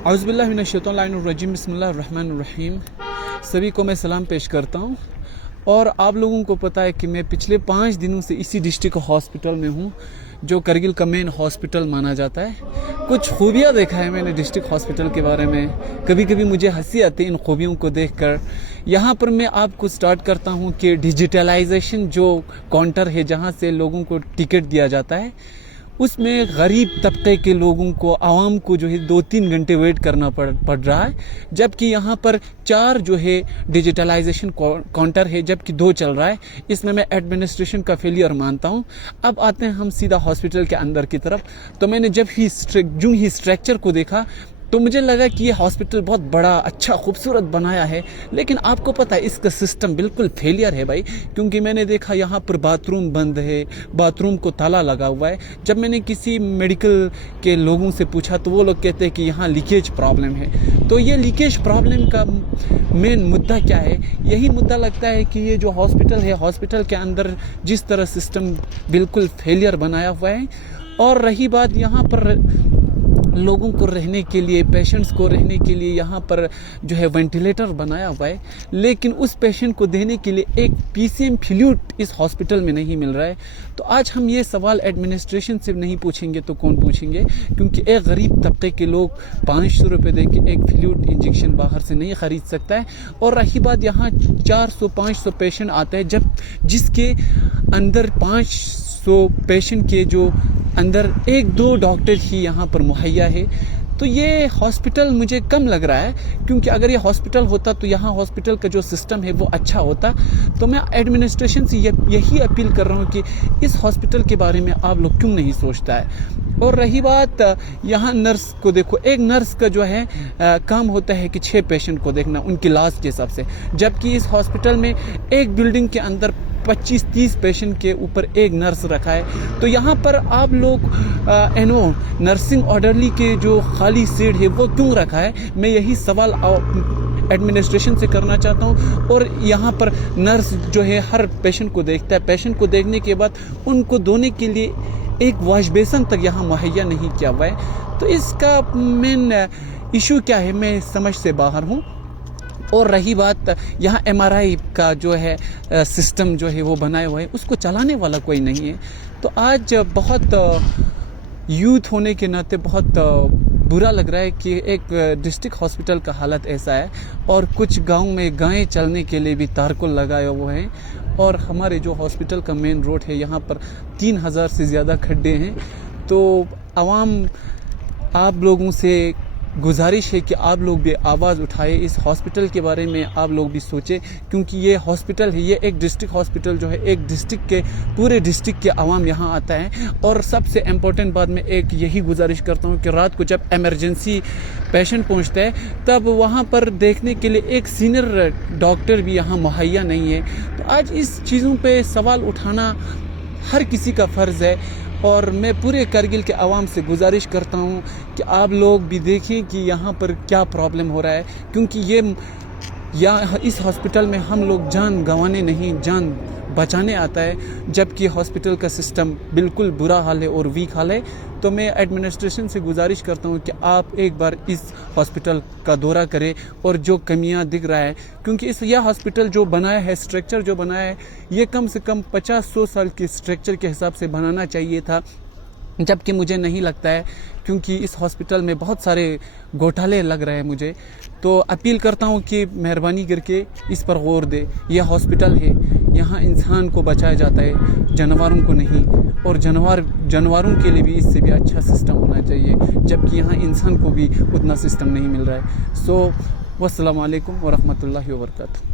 औज़ु बिल्लाहि मिनश्शैतानिर्रजीम बिस्मिल्लाहिर्रहमानिर्रहीम। सभी को मैं सलाम पेश करता हूँ। और आप लोगों को पता है कि मैं पिछले 5 दिनों से इसी डिस्ट्रिक्ट हॉस्पिटल में हूँ, जो करगिल का मेन हॉस्पिटल माना जाता है। कुछ खूबियाँ देखा है मैंने डिस्ट्रिक्ट हॉस्पिटल के बारे में। कभी कभी मुझे हंसी आती है इन खूबियों को देखकर। यहाँ पर मैं आपको स्टार्ट करता हूँ कि डिजिटलाइजेशन जो काउंटर है जहाँ से लोगों को टिकट दिया जाता है, उसमें गरीब तबके के लोगों को, आवाम को जो है 2-3 घंटे वेट करना पड़ रहा है, जबकि यहाँ पर 4 जो है डिजिटलाइजेशन काउंटर है, जबकि 2 चल रहा है। इसमें मैं एडमिनिस्ट्रेशन का फेलियर मानता हूँ। अब आते हैं हम सीधा हॉस्पिटल के अंदर की तरफ। तो मैंने जब ही स्ट्रक्चर को देखा तो मुझे लगा कि ये हॉस्पिटल बहुत बड़ा, अच्छा, खूबसूरत बनाया है, लेकिन आपको पता है इसका सिस्टम बिल्कुल फेलियर है भाई। क्योंकि मैंने देखा यहाँ पर बाथरूम बंद है, बाथरूम को ताला लगा हुआ है। जब मैंने किसी मेडिकल के लोगों से पूछा तो वो लोग कहते हैं कि यहाँ लीकेज प्रॉब्लम है। तो ये लीकेज प्रॉब्लम का मेन मुद्दा क्या है? यही मुद्दा लगता है कि ये जो हॉस्पिटल है, हॉस्पिटल के अंदर जिस तरह सिस्टम बिल्कुल फेलियर बनाया हुआ है। और रही बात यहाँ पर लोगों को रहने के लिए, पेशेंट्स को रहने के लिए यहाँ पर जो है वेंटिलेटर बनाया हुआ है, लेकिन उस पेशेंट को देने के लिए एक पीसीएम फ्लूइड इस हॉस्पिटल में नहीं मिल रहा है। तो आज हम ये सवाल एडमिनिस्ट्रेशन से नहीं पूछेंगे तो कौन पूछेंगे? क्योंकि एक गरीब तबके के लोग 500 रुपये दे के एक फ्लूइड इंजेक्शन बाहर से नहीं ख़रीद सकता है। और रही बात, यहाँ 400-500 पेशेंट आते हैं, जिसके अंदर 500 पेशेंट के जो अंदर 1-2 डॉक्टर ही यहाँ पर मुहैया है। तो ये हॉस्पिटल मुझे कम लग रहा है, क्योंकि अगर ये हॉस्पिटल होता तो यहाँ हॉस्पिटल का जो सिस्टम है वो अच्छा होता। तो मैं एडमिनिस्ट्रेशन से यही अपील कर रहा हूँ कि इस हॉस्पिटल के बारे में आप लोग क्यों नहीं सोचता है। और रही बात, यहाँ नर्स को देखो, एक नर्स का जो है काम होता है कि 6 पेशेंट को देखना उनकी लाश के हिसाब से, जबकि इस हॉस्पिटल में एक बिल्डिंग के अंदर 25-30 पेशेंट के ऊपर एक नर्स रखा है। तो यहाँ पर आप लोग नर्सिंग ऑर्डरली के जो खाली सीट है वो क्यों रखा है? मैं यही सवाल एडमिनिस्ट्रेशन से करना चाहता हूँ। और यहाँ पर नर्स जो है हर पेशेंट को देखता है, पेशेंट को देखने के बाद उनको धोने के लिए एक वॉश बेसन तक यहाँ मुहैया नहीं किया हुआ है। तो इसका मेन इशू क्या है, मैं समझ से बाहर हूँ। और रही बात, यहाँ एमआरआई का जो है सिस्टम जो है वो बनाया हुआ है, उसको चलाने वाला कोई नहीं है। तो आज बहुत यूथ होने के नाते बहुत बुरा लग रहा है कि एक डिस्ट्रिक्ट हॉस्पिटल का हालत ऐसा है। और कुछ गांव में गायें चलने के लिए भी तारकोल लगाए हुए हैं। और हमारे जो हॉस्पिटल का मेन रोड है, यहाँ पर 3000 से ज़्यादा खड्डे हैं। तो आवाम, आप लोगों से गुजारिश है कि आप लोग भी आवाज़ उठाए, इस हॉस्पिटल के बारे में आप लोग भी सोचें। क्योंकि ये हॉस्पिटल है, ये एक डिस्ट्रिक्ट हॉस्पिटल जो है, एक डिस्ट्रिक्ट के, पूरे डिस्ट्रिक्ट के आवाम यहाँ आता है। और सबसे इम्पोर्टेंट बात मैं एक यही गुजारिश करता हूँ कि रात को जब एमरजेंसी पेशेंट पहुँचता है, तब वहाँ पर देखने के लिए एक सीनियर डॉक्टर भी यहाँ मुहैया नहीं है। तो आज इस चीज़ों पर सवाल उठाना हर किसी का फ़र्ज़ है। और मैं पूरे करगिल के आवाम से गुजारिश करता हूँ कि आप लोग भी देखें कि यहाँ पर क्या प्रॉब्लम हो रहा है। क्योंकि इस हॉस्पिटल में हम लोग जान गंवाने नहीं, जान बचाने आता है, जबकि हॉस्पिटल का सिस्टम बिल्कुल बुरा हाल है और वीक हाल है। तो मैं एडमिनिस्ट्रेशन से गुजारिश करता हूँ कि आप एक बार इस हॉस्पिटल का दौरा करें और जो कमियां दिख रहा है, क्योंकि यह हॉस्पिटल जो बनाया है, स्ट्रक्चर जो बनाया है, ये कम से कम 50-100 साल के स्ट्रक्चर के हिसाब से बनाना चाहिए था, जबकि मुझे नहीं लगता है। क्योंकि इस हॉस्पिटल में बहुत सारे घोटाले लग रहे हैं मुझे। तो अपील करता हूँ कि मेहरबानी करके इस पर गौर दे। यह हॉस्पिटल है, यहाँ इंसान को बचाया जाता है, जानवरों को नहीं। और जानवरों के लिए भी इससे भी अच्छा सिस्टम होना चाहिए, जबकि यहाँ इंसान को भी उतना सिस्टम नहीं मिल रहा है। सो वस्सलाम अलैकुम व रहमतुल्लाहि व बरकातहू।